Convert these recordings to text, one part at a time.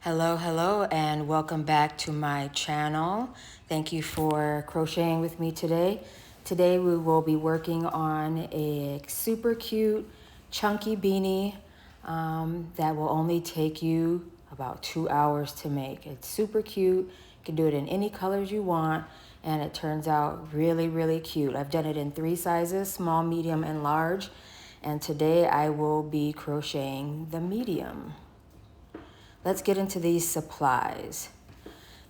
Hello, and welcome back to my channel. Thank you for crocheting with me today. Today we will be working on a super cute, chunky beanie that will only take you about 2 hours to make. It's super cute. You can do it in any colors you want, and it turns out really cute. I've done it in 3 sizes, small, medium, and large. And today I will be crocheting the medium. Let's get into these supplies.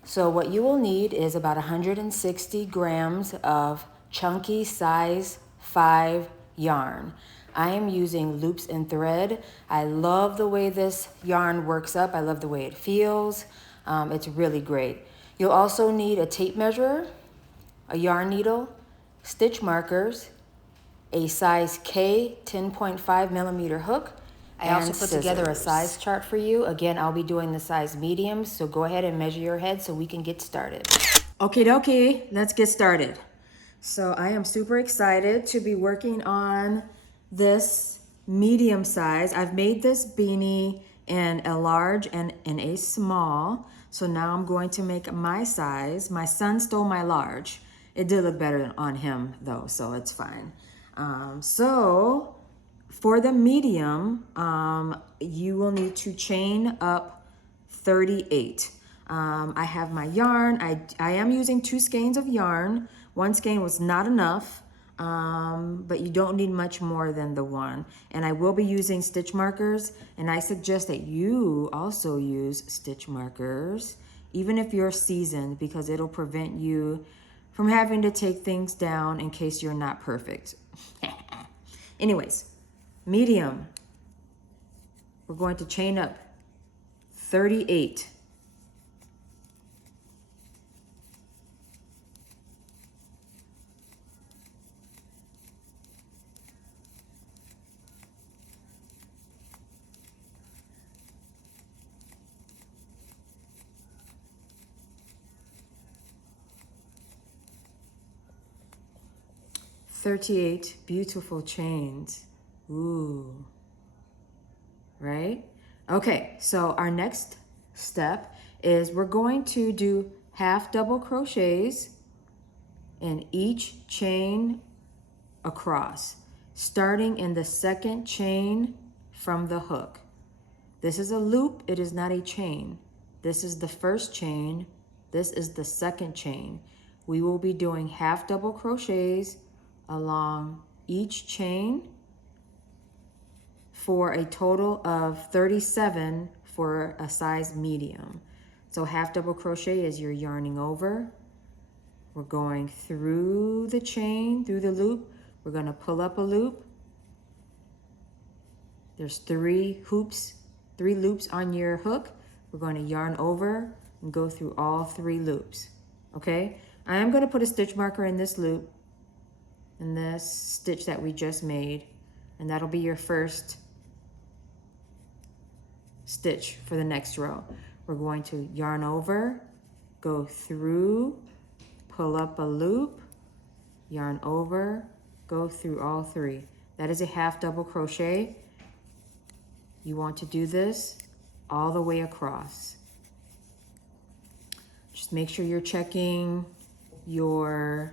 So what you will need is about 160 grams of chunky size 5 yarn. I am using loops and thread. I love the way this yarn works up. I love the way it feels. It's really great. You'll also need a tape measure, a yarn needle, stitch markers, a size K 10.5 millimeter hook. I also put together a size chart for you. Again, I'll be doing the size medium, so go ahead and measure your head so we can get started. Okie dokie, let's get started. So I am super excited to be working on this medium size. I've made this beanie in a large and in a small. So now I'm going to make my size. My son stole my large. It did look better on him though, so it's fine. So for the medium, you will need to chain up 38. I have my yarn. I am using 2 skeins of yarn. 1 skein was not enough, but you don't need much more than the 1. And I will be using stitch markers, and I suggest that you also use stitch markers, even if you're seasoned, because it'll prevent you from having to take things down in case you're not perfect. Anyways, medium, we're going to chain up 38. Beautiful chains. Ooh. Right? Okay, so our next step is we're going to do half double crochets in each chain across, starting in the second chain from the hook. This is a loop, it is not a chain. This is the first chain, this is the second chain. We will be doing half double crochets along each chain for a total of 37 for a size medium. So half double crochet is you're yarning over. We're going through the chain, through the loop. We're gonna pull up a loop. There's 3 loops on your hook. We're going to yarn over and go through all 3 loops, okay? I am gonna put a stitch marker in this loop, in this stitch that we just made, and that'll be your first stitch for the next row. We're going to yarn over, go through, pull up a loop, yarn over, go through all 3. That is a half double crochet. You want to do this all the way across. Just make sure you're checking your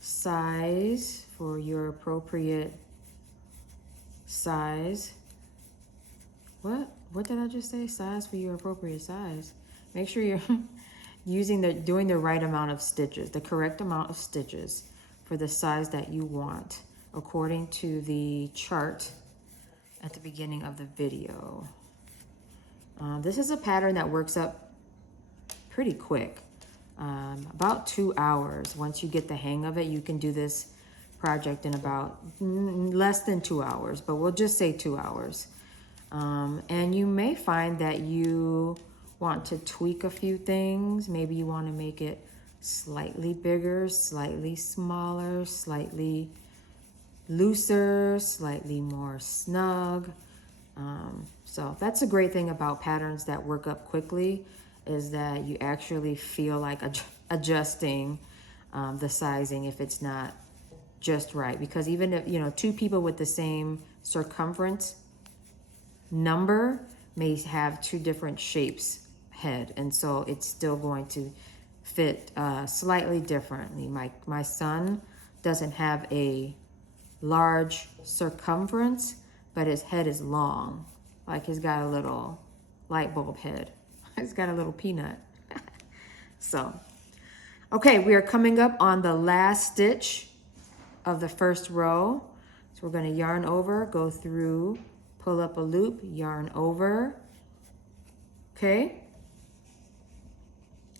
size for your appropriate size. What did I just say? Size for your appropriate size. Make sure you're doing the right amount of stitches, the correct amount of stitches for the size that you want, according to the chart at the beginning of the video. This is a pattern that works up pretty quick, about 2 hours. Once you get the hang of it, you can do this project in about less than 2 hours, but we'll just say 2 hours. And you may find that you want to tweak a few things. Maybe you want to make it slightly bigger, slightly smaller, slightly looser, slightly more snug. So that's a great thing about patterns that work up quickly, is that you actually feel like adjusting the sizing if it's not just right. Because even if, 2 people with the same circumference number may have two different shapes head, and so it's still going to fit slightly differently. My son doesn't have a large circumference, but his head is long. Like he's got a little light bulb head. He's got a little peanut. So, okay, we are coming up on the last stitch of the first row. So we're going to yarn over, go through, pull up a loop, yarn over. Okay?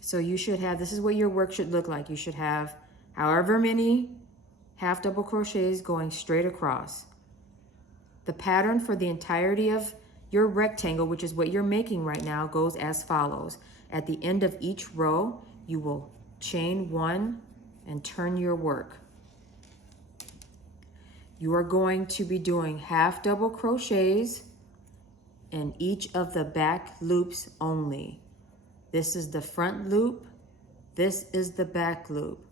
So you should have, this is what your work should look like. You should have however many half double crochets going straight across. The pattern for the entirety of your rectangle, which is what you're making right now, goes as follows. At the end of each row, you will chain one and turn your work. You are going to be doing half double crochets in each of the back loops only. This is the front loop. This is the back loop.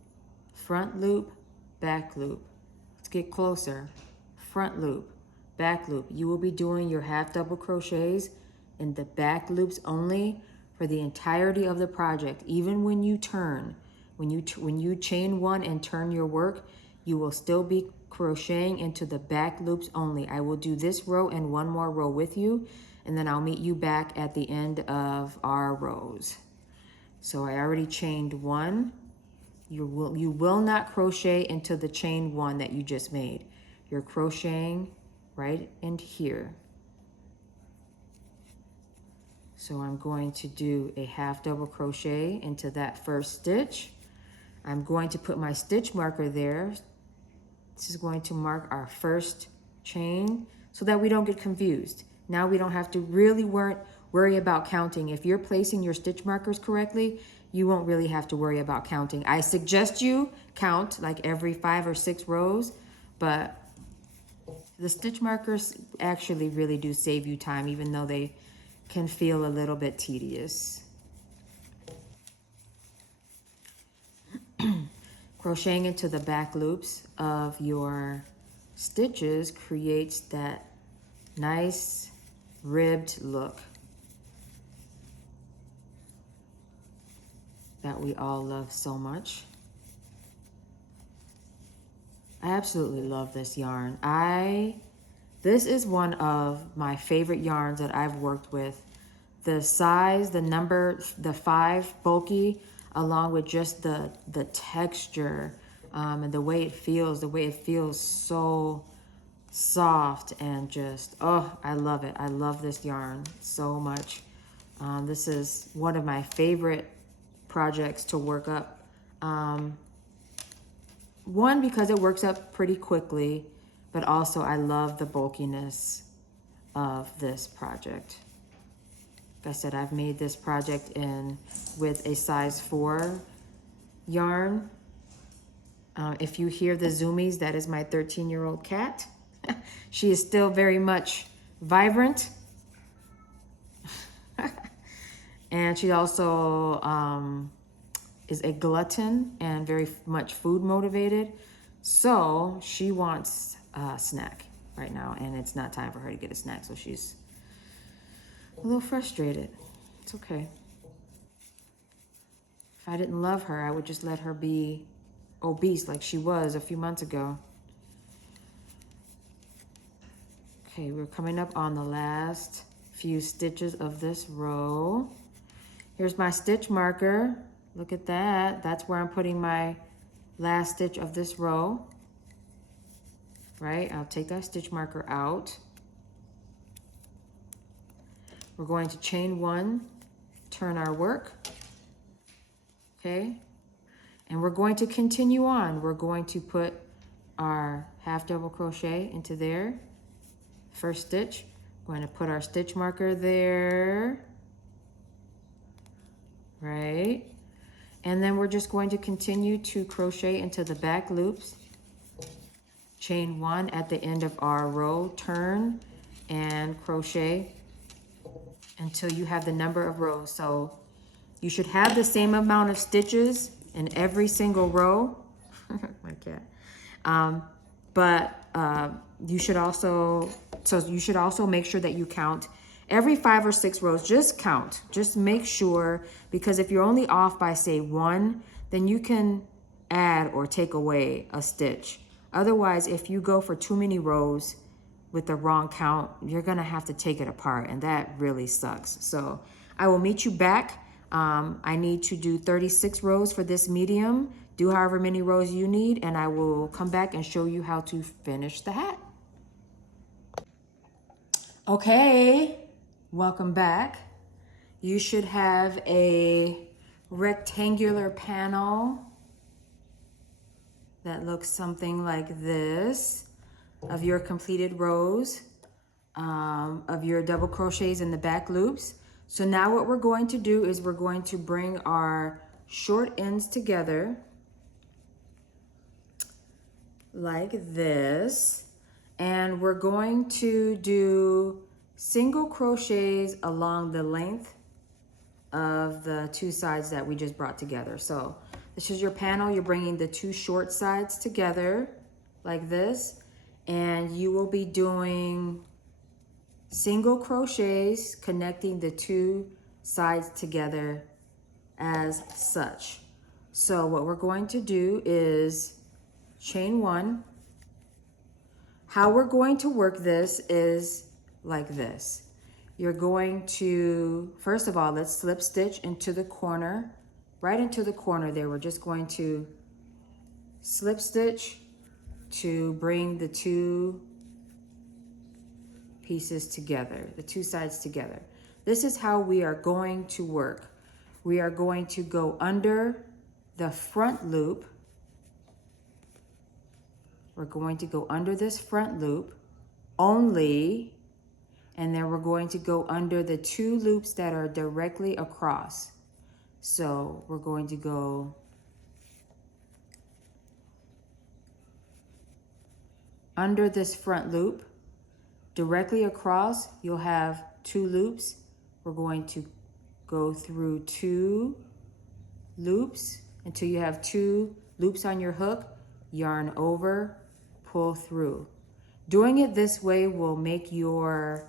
Front loop, back loop. Let's get closer. Front loop, back loop. You will be doing your half double crochets in the back loops only for the entirety of the project. Even when you turn, when you chain one and turn your work, you will still be crocheting into the back loops only. I will do this row and one more row with you, and then I'll meet you back at the end of our rows. So I already chained one. You will not crochet into the chain one that you just made. You're crocheting right in here. So I'm going to do a half double crochet into that first stitch. I'm going to put my stitch marker there. This is going to mark our first chain so that we don't get confused. Now we don't have to really worry about counting. If you're placing your stitch markers correctly, you won't really have to worry about counting. I suggest you count like every 5 or 6 rows, but the stitch markers actually really do save you time, even though they can feel a little bit tedious. Crocheting into the back loops of your stitches creates that nice ribbed look that we all love so much. I absolutely love this yarn. This is one of my favorite yarns that I've worked with. The size, the number, the 5 bulky, along with just the texture and the way it feels so soft and just, oh, I love it. I love this yarn so much. This is one of my favorite projects to work up. One, because it works up pretty quickly, but also I love the bulkiness of this project. Like I said, I've made this project with a size 4 yarn. If you hear the zoomies, that is my 13-year-old cat. She is still very much vibrant. And she also is a glutton and very much food motivated. So she wants a snack right now, and it's not time for her to get a snack. So she's a little frustrated. It's okay. If I didn't love her, I would just let her be obese like she was a few months ago. Okay, we're coming up on the last few stitches of this row. Here's my stitch marker. Look at that. That's where I'm putting my last stitch of this row. Right? I'll take that stitch marker out. We're going to chain one, turn our work. Okay? And we're going to continue on. We're going to put our half double crochet into there. First stitch. We're going to put our stitch marker there. Right? And then we're just going to continue to crochet into the back loops. Chain one at the end of our row, turn and crochet until you have the number of rows. So you should have the same amount of stitches in every single row. My cat. But you should also make sure that you count Every 5 or 6 rows, just count. Just make sure, because if you're only off by say 1, then you can add or take away a stitch. Otherwise, if you go for too many rows with the wrong count, you're gonna have to take it apart, and that really sucks. So I will meet you back. I need to do 36 rows for this medium. Do however many rows you need, and I will come back and show you how to finish the hat. Okay, welcome back. You should have a rectangular panel that looks something like this of your completed rows of your double crochets in the back loops. So now what we're going to do is we're going to bring our short ends together like this, and we're going to do single crochets along the length of the 2 sides that we just brought together. So this is your panel. You're bringing the 2 short sides together like this, and you will be doing single crochets connecting the 2 sides together as such. So what we're going to do is chain 1. How we're going to work this is like this. You're going to, first of all, let's slip stitch into the corner, right into the corner there. We're just going to slip stitch to bring the 2 pieces together, the 2 sides together. This is how we are going to work. We are going to go under the front loop. We're going to go under this front loop only, and then we're going to go under the 2 loops that are directly across. So we're going to go under this front loop. Directly across, you'll have 2 loops. We're going to go through 2 loops until you have 2 loops on your hook, yarn over, pull through. Doing it this way will make your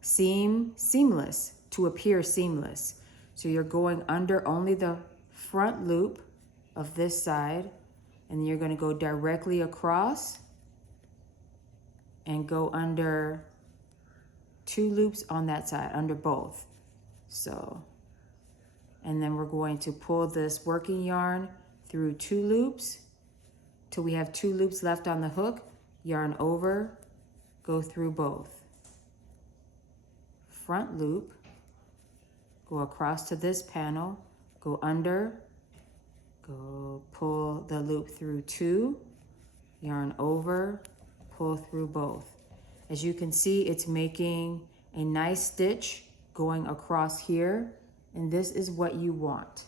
seam seamless, to appear seamless. So you're going under only the front loop of this side, and you're going to go directly across and go under 2 loops on that side, under both. So, and then we're going to pull this working yarn through 2 loops till we have 2 loops left on the hook, yarn over, go through both. Front loop, go across to this panel, go under, go pull the loop through 2, yarn over, pull through both. As you can see, it's making a nice stitch going across here, and this is what you want.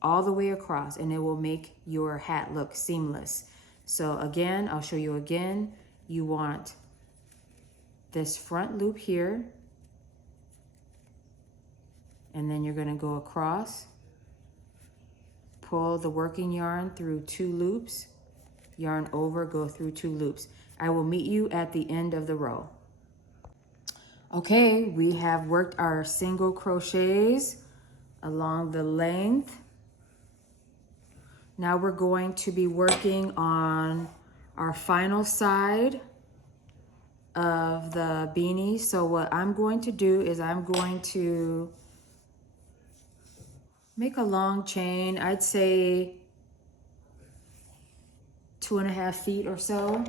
All the way across, and it will make your hat look seamless. So again, I'll show you again. You want this front loop here, and then you're going to go across, pull the working yarn through 2 loops, yarn over, go through 2 loops. I will meet you at the end of the row. Okay, we have worked our single crochets along the length. Now we're going to be working on our final side of the beanie. So what I'm going to do is I'm going to make a long chain, I'd say 2.5 feet or so.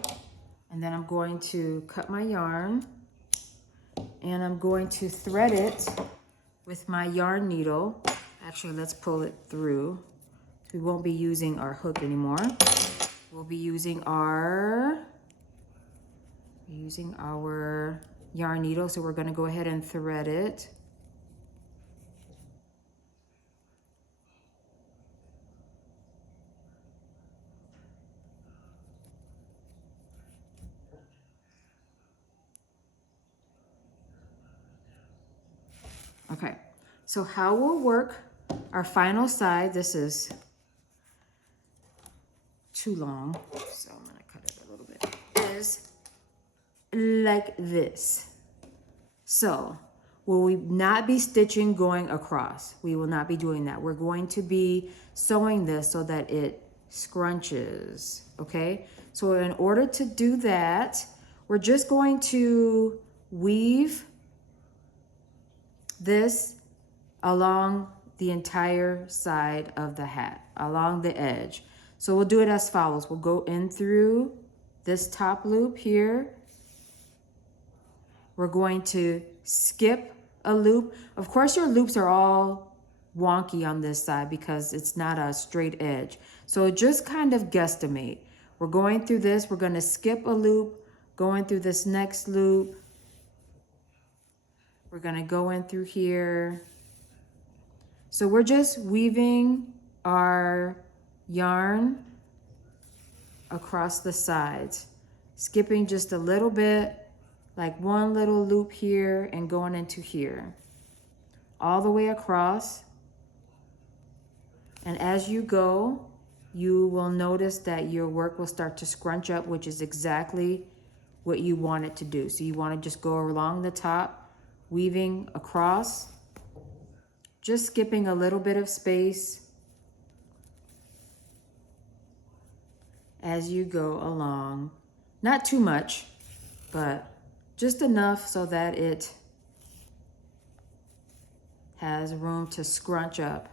And then I'm going to cut my yarn, and I'm going to thread it with my yarn needle. Actually, let's pull it through. We won't be using our hook anymore. We'll be using our yarn needle. So we're going to go ahead and thread it. Okay, so how we'll work our final side, this is too long, so I'm gonna cut it a little bit, is like this. So will we not be stitching going across? We will not be doing that. We're going to be sewing this so that it scrunches, okay? So in order to do that, we're just going to weave this along the entire side of the hat, along the edge. So we'll do it as follows. We'll go in through this top loop here. We're going to skip a loop. Of course, your loops are all wonky on this side because it's not a straight edge. So just kind of guesstimate. We're going through this. We're going to skip a loop, going through this next loop. We're going to go in through here. So we're just weaving our yarn across the sides, skipping just a little bit, like one little loop here and going into here, all the way across. And as you go, you will notice that your work will start to scrunch up, which is exactly what you want it to do. So you want to just go along the top, weaving across, just skipping a little bit of space as you go along. Not too much, but just enough so that it has room to scrunch up.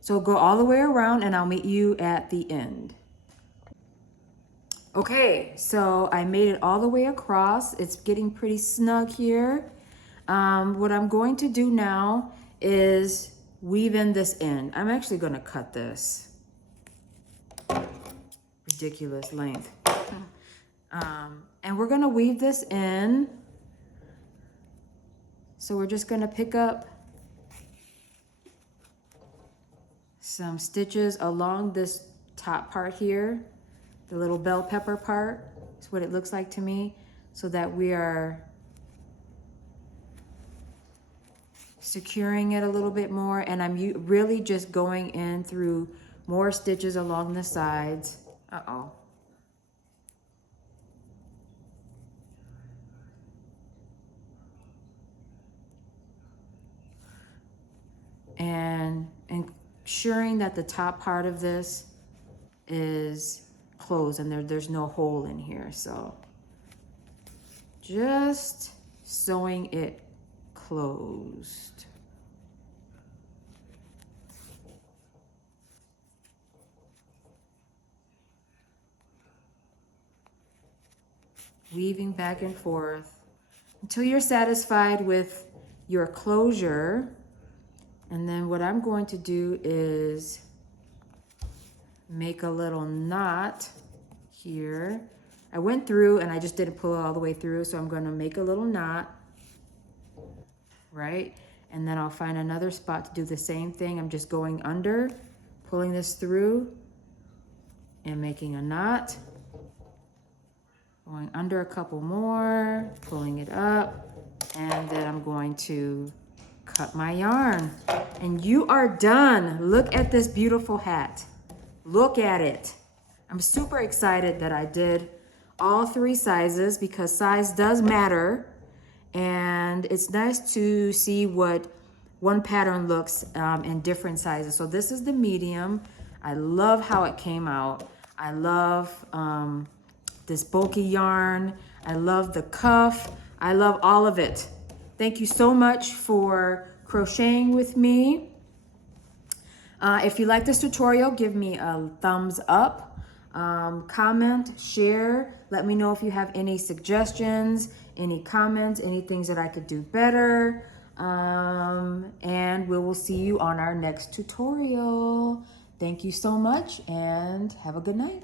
So go all the way around and I'll meet you at the end. Okay, so I made it all the way across. It's getting pretty snug here. What I'm going to do now is weave in this end. I'm actually gonna cut this. Ridiculous length. And we're gonna weave this in. So we're just gonna pick up some stitches along this top part here, the little bell pepper part. Is what it looks like to me, so that we are securing it a little bit more. And I'm really just going in through more stitches along the sides. Uh-oh. And ensuring that the top part of this is closed and there's no hole in here. So just sewing it closed. Weaving back and forth until you're satisfied with your closure. And then what I'm going to do is make a little knot here. I went through and I just didn't pull it all the way through, so I'm going to make a little knot, right? And then I'll find another spot to do the same thing. I'm just going under, pulling this through and making a knot, going under a couple more, pulling it up, and then I'm going to cut my yarn. And you are done. Look at this beautiful hat. Look at it. I'm super excited that I did all 3 sizes because size does matter. And it's nice to see what one pattern looks in different sizes. So this is the medium. I love how it came out. I love this bulky yarn. I love the cuff. I love all of it. Thank you so much for crocheting with me. If you like this tutorial, give me a thumbs up, comment, share. Let me know if you have any suggestions, any comments, any things that I could do better. And we will see you on our next tutorial. Thank you so much and have a good night.